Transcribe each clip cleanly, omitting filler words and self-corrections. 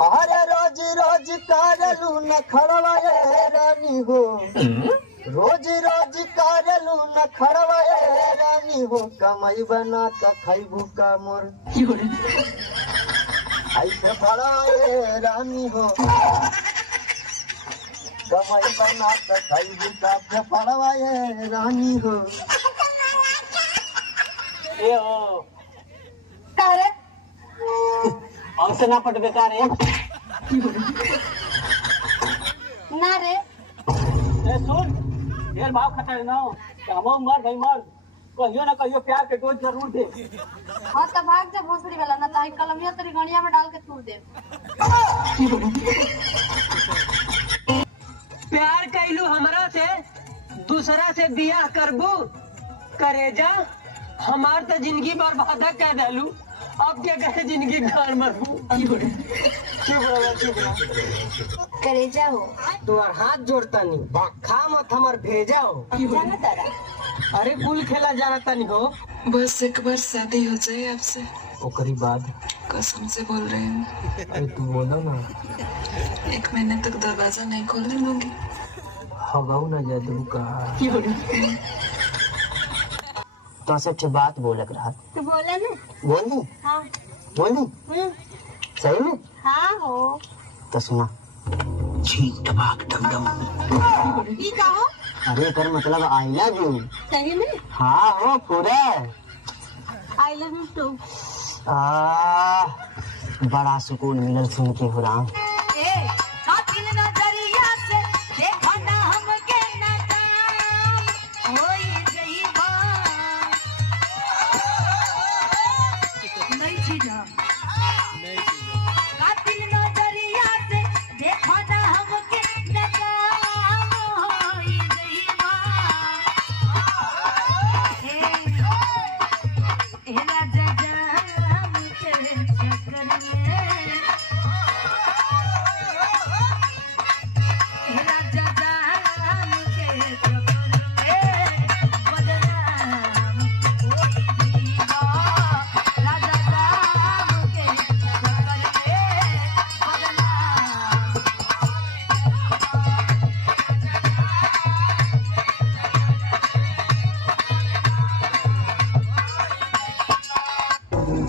अरे रोज रोज करलू न खड़वाए रानी हो, रोज रोज करलू न खड़वाए रानी हो, कमाई बना त खैबू का मोर ऐसे खड़वाए रानी हो, कमाई बना त खैबू का खड़वाए रानी हो। ये हो करे और से ना पट बेकार है ना रे। ए सुन ढेर भाव खतर ना हो, हमो मर भाई मर, कहियो ना कहियो प्यार के डोज जरूर दे। हाँ तो भाग जा भोसड़ी वाला, ना तो कलमिया तेरी गणिया में डाल के तूर दे। प्यार कैलू हमरा से दूसरा से बियाह करबू करेजा, हमार तो जिंदगी बर्बाद कर डालू, अब क्या करे जिंदगी घर मरबू। करेजा हो तोहर हाथ जोड़ता नहीं, खा मत हमार भेजा हो। जाना तारा अरे कुल खेला जानता नहीं हो। बस एक बार शादी हो जाए आपसे, ओकरी बाद कसम से बोल रही हूँ। अरे तू बोलो ना। 1 महीने तक दरवाजा नहीं खोलने दूंगी। हवाऊ ना जाए तू कहा। तो सच बात बोलक रहा, तू बोला ना। बोल दी हाँ बोल दी सही में। हाँ हो तो सुना छींक टपाक डम डम। ये कहो अरे कर मतलब आई लव यू। सही में हाँ हो पूरा। I love you too. बड़ा सुकून मिलल सुन के हो रहा।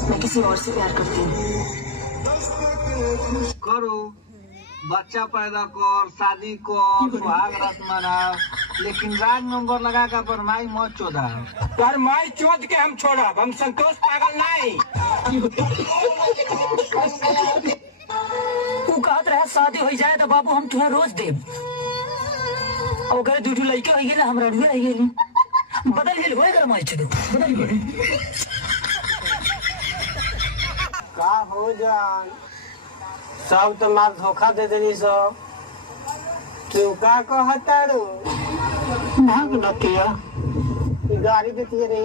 मैं किसी और से प्यार करती हूँ। करो बच्चा पैदा कर, शादी कर, सुहाग रात मना, लेकिन राज नंबर लगा कर पर माई मत चोदा। पर माई चोद के हम छोड़ा, हम संतोष पागल नहीं। तू कहत रहे शादी हो जाए तो बाबू हम तुम्हें रोज देव, और अगर दूठू लड़के हो गए हमरा रुए रह गए, बदल गेल होए कर माई चोद बदल गेल। का हो जान सब तो मार धोखा दे देली सब। तू का कहतारू भाग लतिया गाड़ी देती रे।